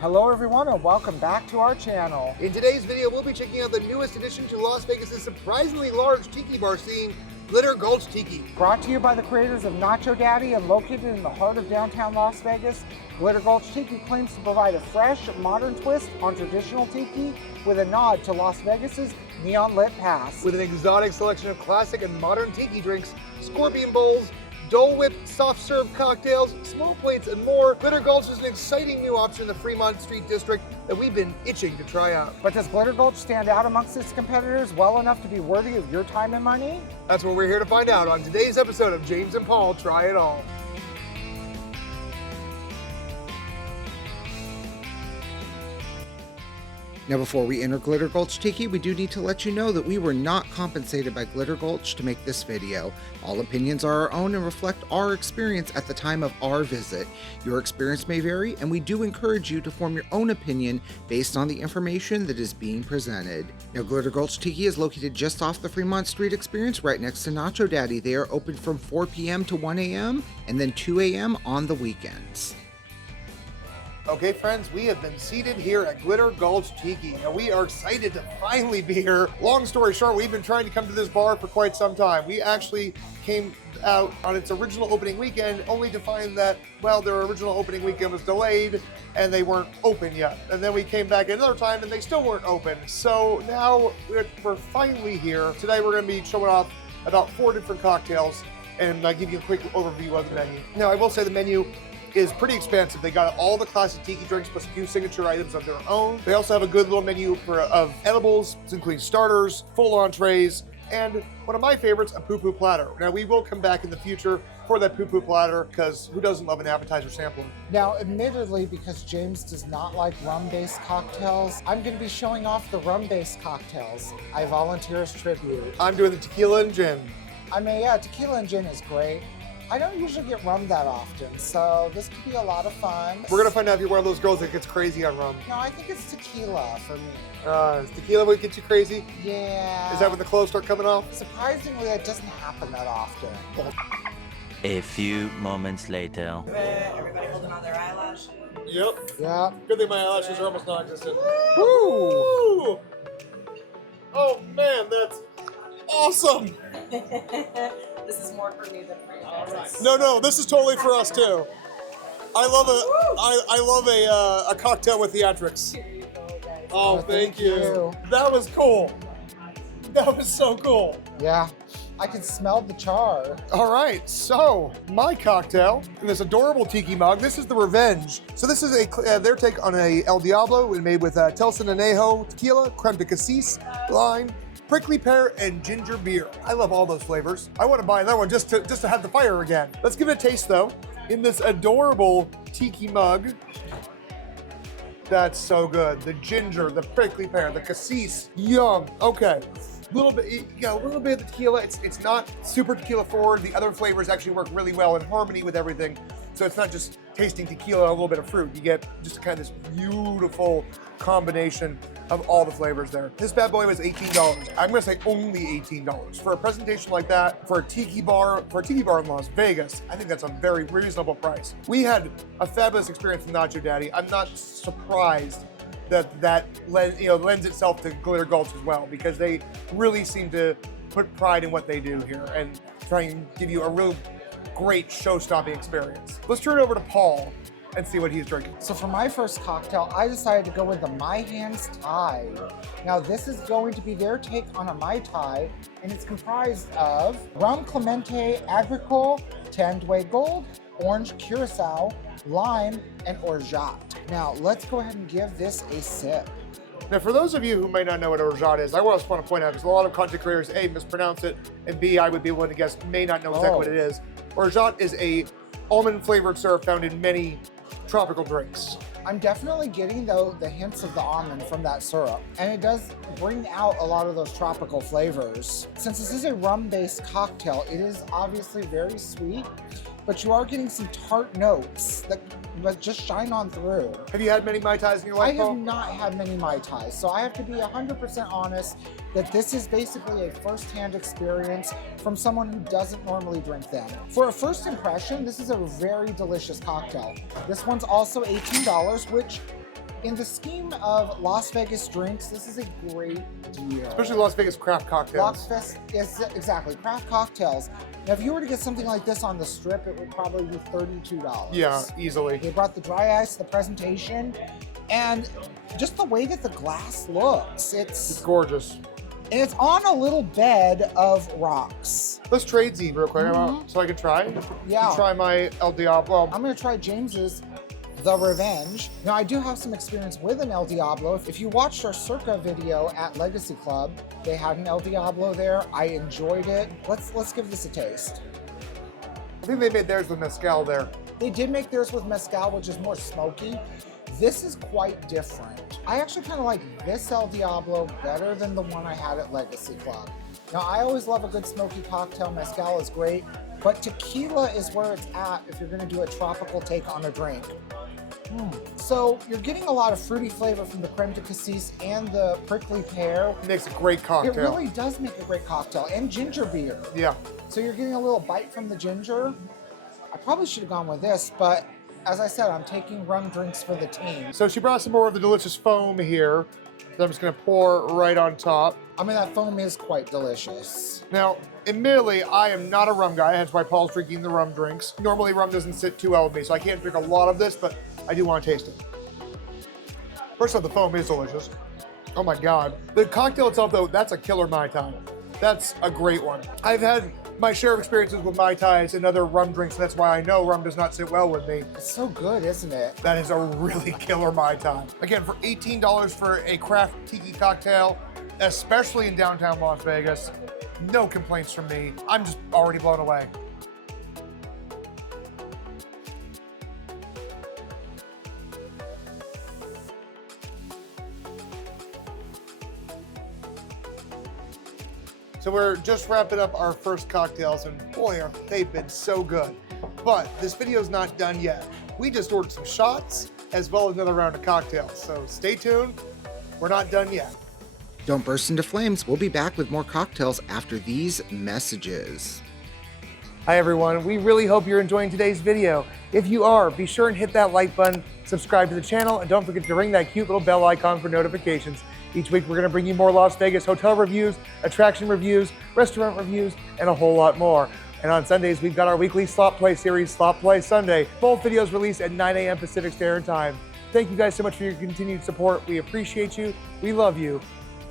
Hello everyone and welcome back to our channel. In today's video, we'll be checking out the newest addition to Las Vegas' surprisingly large Tiki Bar scene, Glitter Gulch Tiki. Brought to you by the creators of Nacho Daddy and located in the heart of downtown Las Vegas, Glitter Gulch Tiki claims to provide a fresh, modern twist on traditional Tiki with a nod to Las Vegas' neon lit past. With an exotic selection of classic and modern Tiki drinks, scorpion bowls, Dole Whip, soft serve cocktails, small plates, and more, Glitter Gulch is an exciting new option in the Fremont Street District that we've been itching to try out. But does Glitter Gulch stand out amongst its competitors well enough to be worthy of your time and money? That's what we're here to find out on today's episode of James and Paul Try It All. Now before we enter Glitter Gulch Tiki, we do need to let you know that we were not compensated by Glitter Gulch to make this video. All opinions are our own and reflect our experience at the time of our visit. Your experience may vary, and we do encourage you to form your own opinion based on the information that is being presented. Now Glitter Gulch Tiki is located just off the Fremont Street Experience right next to Nacho Daddy. They are open from 4 p.m. to 1 a.m. and then 2 a.m. on the weekends. Okay, friends, we have been seated here at Glitter Gulch Tiki, and we are excited to finally be here. Long story short, we've been trying to come to this bar for quite some time. We actually came out on its original opening weekend, only to find that, well, their original opening weekend was delayed, and they weren't open yet. And then we came back another time, and they still weren't open. So now we're finally here. Today we're going to be showing off about 4 different cocktails, and give you a quick overview of the menu. Now, I will say the menu is pretty expansive. They got all the classic Tiki drinks plus a few signature items of their own. They also have a good little menu of edibles, including starters, full entrees, and one of my favorites, a poo-poo platter. Now, we will come back in the future for that poo-poo platter, because who doesn't love an appetizer sampler? Now, admittedly, because James does not like rum-based cocktails, I'm going to be showing off the rum-based cocktails. I volunteer as tribute. I'm doing the tequila and gin. I mean, yeah, tequila and gin is great. I don't usually get rum that often, so this could be a lot of fun. We're gonna find out if you're one of those girls that gets crazy on rum. No, I think it's tequila for me. Is tequila what gets you crazy? Yeah. Is that when the clothes start coming off? Surprisingly, it doesn't happen that often. A few moments later. Everybody holding on their eyelashes. Yep. Yeah. Good thing my eyelashes are almost non-existent. Woo! Woo! Oh man, that's awesome! This is more for me than for you guys. No, this is totally for us too. I love a cocktail with theatrics. Here you go, guys. Oh, thank you. That was cool. That was so cool. Yeah. I can smell the char. All right, so my cocktail in this adorable tiki mug. This is the Revenge. So this is their take on a El Diablo, made with Telson Anejo tequila, creme de cassis, lime, prickly pear, and ginger beer. I love all those flavors. I want to buy another one just to have the fire again. Let's give it a taste though. In this adorable tiki mug. That's so good. The ginger, the prickly pear, the cassis, yum. Okay. A little bit of the tequila. It's not super tequila forward. The other flavors actually work really well in harmony with everything. So it's not just tasting tequila and a little bit of fruit. You get just kind of this beautiful combination of all the flavors there. This bad boy was $18. I'm gonna say only $18. For a presentation like that, for a tiki bar in Las Vegas, I think that's a very reasonable price. We had a fabulous experience with Nacho Daddy. I'm not surprised that lends itself to Glitter Gulch as well, because they really seem to put pride in what they do here and try and give you a real great show-stopping experience. Let's turn it over to Paul and see what he's drinking. So for my first cocktail, I decided to go with the Mai Hands Are Tai'd. Now this is going to be their take on a Mai Tai, and it's comprised of rum clemente agricole, Tandway Gold, orange curacao, lime, and orgeat. Now let's go ahead and give this a sip. Now, for those of you who may not know what orgeat is, I just want to point out, because a lot of content creators, A, mispronounce it, and B, I would be willing to guess, may not know exactly what it is. Orgeat is a almond-flavored syrup found in many tropical drinks. I'm definitely getting, though, the hints of the almond from that syrup, and it does bring out a lot of those tropical flavors. Since this is a rum-based cocktail, it is obviously very sweet, but you are getting some tart notes that just shine on through. Have you had many Mai Tais in your life, I have not had many Mai Tais, so I have to be 100% honest that this is basically a first-hand experience from someone who doesn't normally drink them. For a first impression, this is a very delicious cocktail. This one's also $18, which In the scheme of Las Vegas drinks, this is a great deal. Especially Las Vegas craft cocktails. Las Vegas, exactly, craft cocktails. Now, if you were to get something like this on the strip, it would probably be $32. Yeah, easily. They brought the dry ice, the presentation, and just the way that the glass looks. It's gorgeous. And it's on a little bed of rocks. Let's Tradesies real quick so I can try. Yeah. Try my El Diablo. I'm gonna try James's The Revenge. Now, I do have some experience with an El Diablo. If you watched our Circa video at Legacy Club, they had an El Diablo there. I enjoyed it. Let's give this a taste. I think they made theirs with mezcal there. They did make theirs with mezcal, which is more smoky. This is quite different. I actually kind of like this El Diablo better than the one I had at Legacy Club. Now, I always love a good smoky cocktail. Mezcal is great, but tequila is where it's at if you're gonna do a tropical take on a drink. So you're getting a lot of fruity flavor from the creme de cassis and the prickly pear. It makes a great cocktail. It really does make a great cocktail, and ginger beer. Yeah. So you're getting a little bite from the ginger. I probably should have gone with this, but as I said, I'm taking rum drinks for the team. So she brought some more of the delicious foam here that I'm just gonna pour right on top. I mean, that foam is quite delicious. Now, admittedly, I am not a rum guy, hence why Paul's drinking the rum drinks. Normally, rum doesn't sit too well with me, so I can't drink a lot of this, but I do want to taste it. First off, the foam is delicious. Oh my God. The cocktail itself, though, that's a killer Mai Tai. That's a great one. I've had my share of experiences with Mai Tais and other rum drinks, and that's why I know rum does not sit well with me. It's so good, isn't it? That is a really killer Mai Tai. Again, for $18 for a craft tiki cocktail, especially in downtown Las Vegas, no complaints from me. I'm just already blown away. So we're just wrapping up our first cocktails, and boy, they've been so good. But this video's not done yet. We just ordered some shots as well as another round of cocktails. So stay tuned, we're not done yet. Don't burst into flames. We'll be back with more cocktails after these messages. Hi everyone, we really hope you're enjoying today's video. If you are, be sure and hit that like button, subscribe to the channel, and don't forget to ring that cute little bell icon for notifications. Each week we're going to bring you more Las Vegas hotel reviews, attraction reviews, restaurant reviews, and a whole lot more. And on Sundays we've got our weekly Slop Play series, Slop Play Sunday. Both videos released at 9 a.m. Pacific Standard Time. Thank you guys so much for your continued support. We appreciate you, we love you,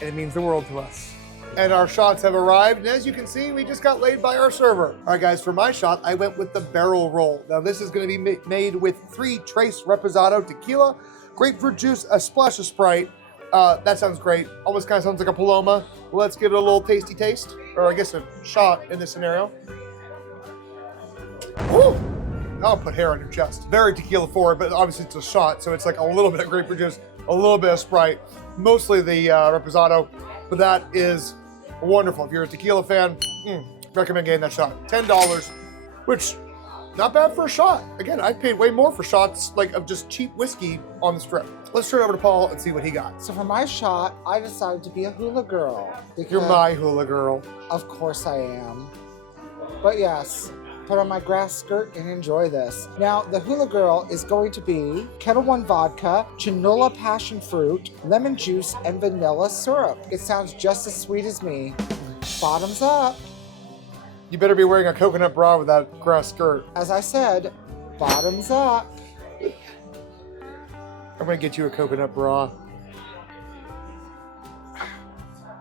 and it means the world to us. And our shots have arrived, and as you can see, we just got laid by our server. All right, guys, for my shot, I went with the barrel roll. Now, this is going to be made with 3 Tres Reposado tequila, grapefruit juice, a splash of Sprite. That sounds great. Almost kind of sounds like a Paloma. Let's give it a little tasty taste, or I guess a shot in this scenario. Woo! I'll put hair on your chest. Very tequila forward, but obviously it's a shot, so it's like a little bit of grapefruit juice, a little bit of Sprite, mostly the Reposado, but that is wonderful. If you're a tequila fan, recommend getting that shot. $10, which not bad for a shot. Again, I've paid way more for shots like of just cheap whiskey on the strip. Let's turn it over to Paul and see what he got. So for my shot, I decided to be a hula girl. You're my hula girl. Of course I am. But yes, put on my grass skirt and enjoy this. Now, the hula girl is going to be Kettle One vodka, Chinola passion fruit, lemon juice, and vanilla syrup. It sounds just as sweet as me. Bottoms up. You better be wearing a coconut bra with that grass skirt. As I said, bottoms up. I'm gonna get you a coconut bra.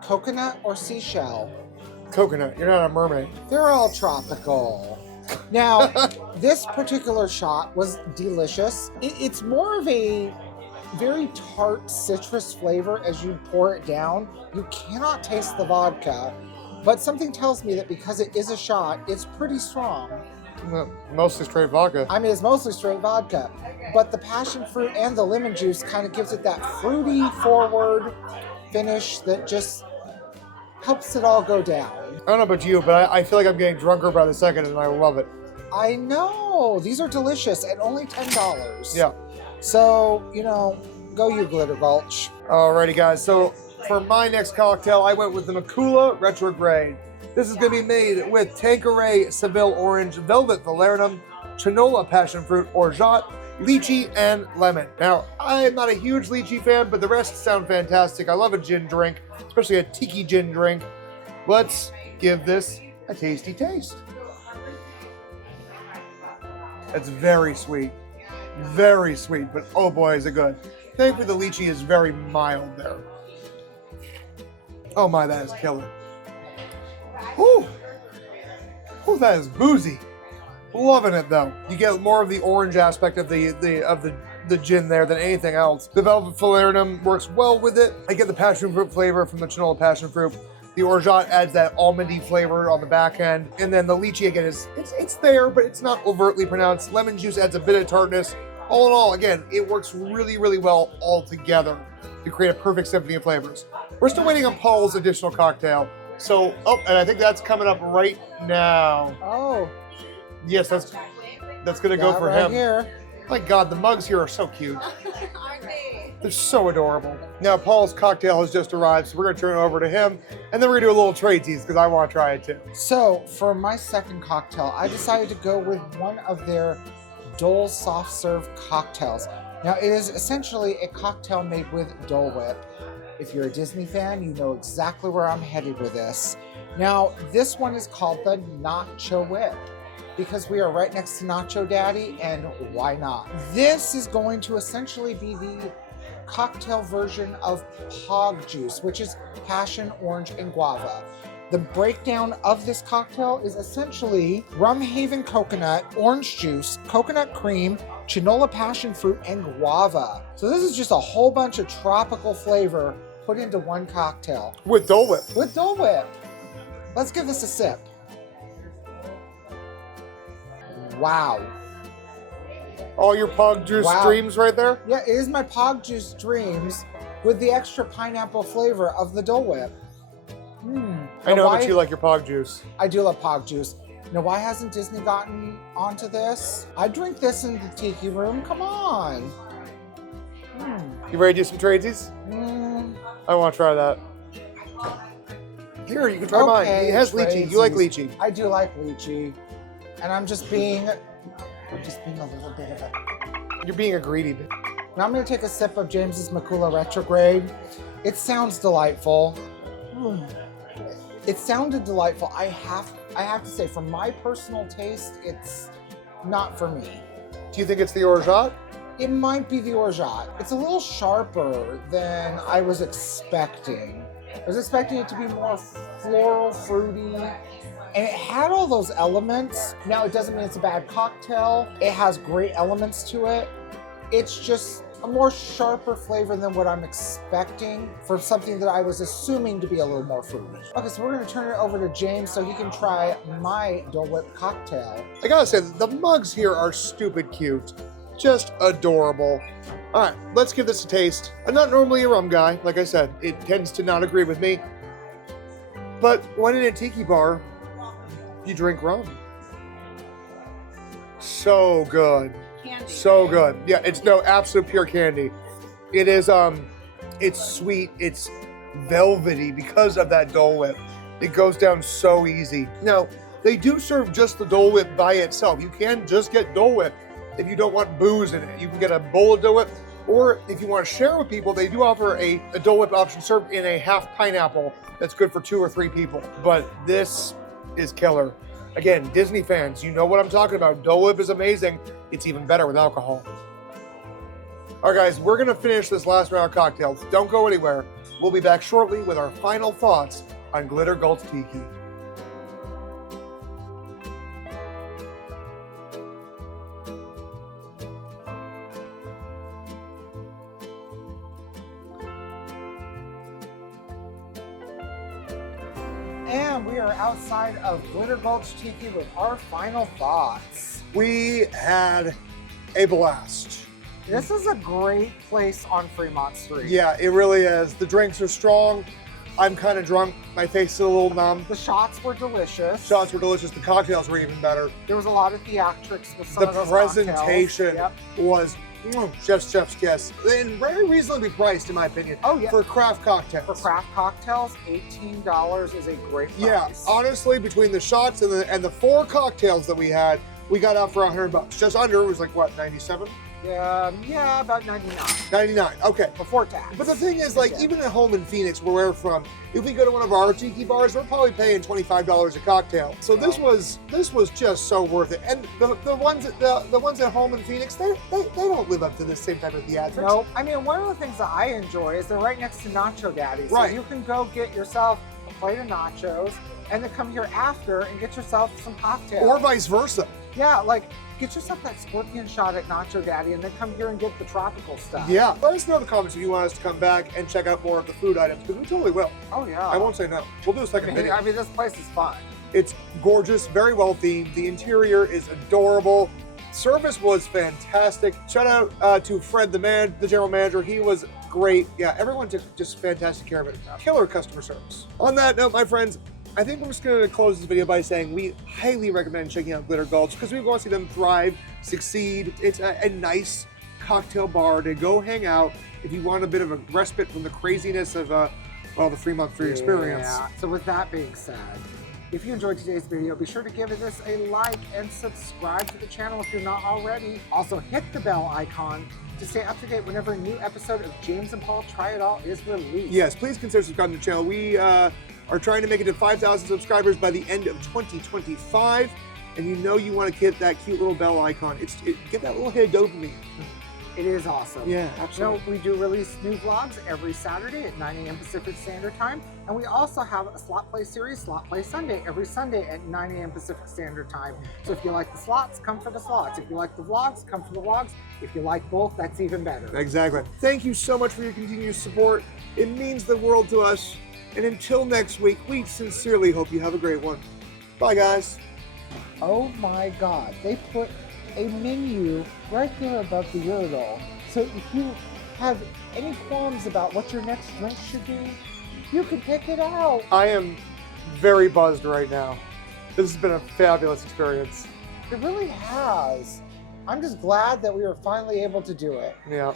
Coconut or seashell? Coconut, you're not a mermaid. They're all tropical. Now, this particular shot was delicious. It's more of a very tart citrus flavor as you pour it down. You cannot taste the vodka, but something tells me that because it is a shot, it's pretty strong. Mostly straight vodka. I mean, it's mostly straight vodka, but the passion fruit and the lemon juice kind of gives it that fruity forward finish that just helps it all go down. I don't know about you, but I feel like I'm getting drunker by the second, and I love it. I know. These are delicious at only $10. Yeah. So, you know, go you, Glitter Gulch. Alrighty, guys. So for my next cocktail, I went with the Makula Retrograde. This is going to be made with Tanqueray Seville Orange, Velvet Valernum, Chinola Passion Fruit Orgeat, lychee and lemon. Now, I'm not a huge lychee fan, but the rest sound fantastic. I love a gin drink, especially a tiki gin drink. Let's give this a tasty taste. It's very sweet, but oh boy, is it good. Thankfully, the lychee is very mild there. Oh my, that is killer. Ooh, ooh, that is boozy. Loving it though. You get more of the orange aspect of the gin there than anything else. The velvet falernum works well with it. I get the passion fruit flavor from the Chinola passion fruit. The orgeat adds that almondy flavor on the back end. And then the lychee again it's there, but it's not overtly pronounced. Lemon juice adds a bit of tartness. All in all, again, it works really, really well all together to create a perfect symphony of flavors. We're still waiting on Paul's additional cocktail. So, oh, and I think that's coming up right now. Oh. Yes, that's gonna go for right him. Here. My God, the mugs here are so cute. Aren't they? They're so adorable. Now, Paul's cocktail has just arrived, so we're gonna turn it over to him, and then we're gonna do a little Tradesies because I want to try it too. So, for my second cocktail, I decided to go with one of their Dole soft serve cocktails. Now, it is essentially a cocktail made with Dole Whip. If you're a Disney fan, you know exactly where I'm headed with this. Now, this one is called the Nacho Whip, because we are right next to Nacho Daddy, and why not? This is going to essentially be the cocktail version of Pog Juice, which is passion, orange, and guava. The breakdown of this cocktail is essentially rum haven coconut, orange juice, coconut cream, Chinola passion fruit, and guava. So this is just a whole bunch of tropical flavor put into one cocktail. With Dole Whip. With Dole Whip. Let's give this a sip. Wow. All your Pog Juice dreams right there? Yeah, it is my Pog Juice dreams with the extra pineapple flavor of the Dole Whip. I know that you like your Pog Juice. I do love Pog Juice. Now, why hasn't Disney gotten onto this? I drink this in the Tiki room. Come on. You ready to do some Tradesies? I want to try that. Here, you can try mine. It has lychee. You like lychee. I do like lychee. And I'm just being a little bit of a... You're being a greedy bit. Now I'm going to take a sip of James's Makula Retrograde. It sounds delightful. It sounded delightful. I have to say, for my personal taste, it's not for me. Do you think it's the orgeat? It might be the orgeat. It's a little sharper than I was expecting. I was expecting it to be more floral, fruity, and it had all those elements. Now, it doesn't mean it's a bad cocktail. It has great elements to it. It's just a more sharper flavor than what I'm expecting for something that I was assuming to be a little more fruity. Okay, so we're gonna turn it over to James so he can try my Dole Whip cocktail. I gotta say, the mugs here are stupid cute. Just adorable. All right, let's give this a taste. I'm not normally a rum guy. Like I said, it tends to not agree with me. But when in a tiki bar, you drink rum. So good. Candy. So good. Yeah, it's no absolute pure candy. It is, it's sweet, it's velvety because of that Dole Whip. It goes down so easy. Now, they do serve just the Dole Whip by itself. You can just get Dole Whip if you don't want booze in it. You can get a bowl of Dole Whip, or if you want to share with people, they do offer a Dole Whip option served in a half pineapple that's good for 2 or 3 people. But this is killer. Again, Disney fans, you know what I'm talking about. Dole Whip is amazing. It's even better with alcohol. All right, guys, we're going to finish this last round of cocktails. Don't go anywhere. We'll be back shortly with our final thoughts on Glitter Gulch Tiki. And we are outside of Glitter Gulch Tiki with our final thoughts. We had a blast. This is a great place on Fremont Street. Yeah, it really is. The drinks are strong. I'm kind of drunk. My face is a little numb. The shots were delicious. Shots were delicious. The cocktails were even better. There was a lot of theatrics with some The of those presentation cocktails. was chef's kiss. And very reasonably priced, in my opinion. Oh, yeah. For craft cocktails. For craft cocktails, $18 is a great price. Yeah, honestly, between the shots and the 4 cocktails that we got out for $100. Just under, it was like what, 97? Yeah, about 99 $99. Okay. before tax. But the thing is, like, even at home in Phoenix, where we're from, if we go to one of our tiki bars, we're probably paying $25 a cocktail. So this was just so worth it. And the ones at home in Phoenix, they don't live up to this same type of theatrics. Nope. I mean, one of the things that I enjoy is they're right next to Nacho Daddy. So Right. you can go get yourself a plate of nachos and then come here after and get yourself some cocktails. Or vice versa. Yeah, like get yourself that scorpion shot at Nacho Daddy and then come here and get the tropical stuff. Yeah. Let us know in the comments if you want us to come back and check out more of the food items, because we totally will. Oh, yeah. I won't say no. We'll do a second video. I mean, this place is fun. It's gorgeous, very well themed. The interior is adorable. Service was fantastic. Shout out to Fred, the general manager. He was great. Yeah, everyone took just fantastic care of it. Killer customer service. On that note, my friends, I think we're just going to close this video by saying we highly recommend checking out Glitter Gulch because we want to see them thrive, succeed. It's a nice cocktail bar to go hang out if you want a bit of a respite from the craziness of the Fremont Street Experience. Yeah. So with that being said, if you enjoyed today's video, be sure to give this a like and subscribe to the channel if you're not already. Also hit the bell icon to stay up to date whenever a new episode of James and Paul Try It All is released. Yes, please consider subscribing to the channel. We are trying to make it to 5,000 subscribers by the end of 2025. And you know you want to hit that cute little bell icon. Get that little hit of dopamine. It is awesome. Yeah, absolutely. You know, we do release new vlogs every Saturday at 9 a.m. Pacific Standard Time. And we also have a slot play series, Slot Play Sunday, every Sunday at 9 a.m. Pacific Standard Time. So if you like the slots, come for the slots. If you like the vlogs, come for the vlogs. If you like both, that's even better. Exactly. Thank you so much for your continued support. It means the world to us. And until next week, we sincerely hope you have a great one. Bye, guys. Oh my God, they put a menu right there above the urinal. So if you have any qualms about what your next drink should be, you can pick it out. I am very buzzed right now. This has been a fabulous experience. It really has. I'm just glad that we were finally able to do it. Yeah.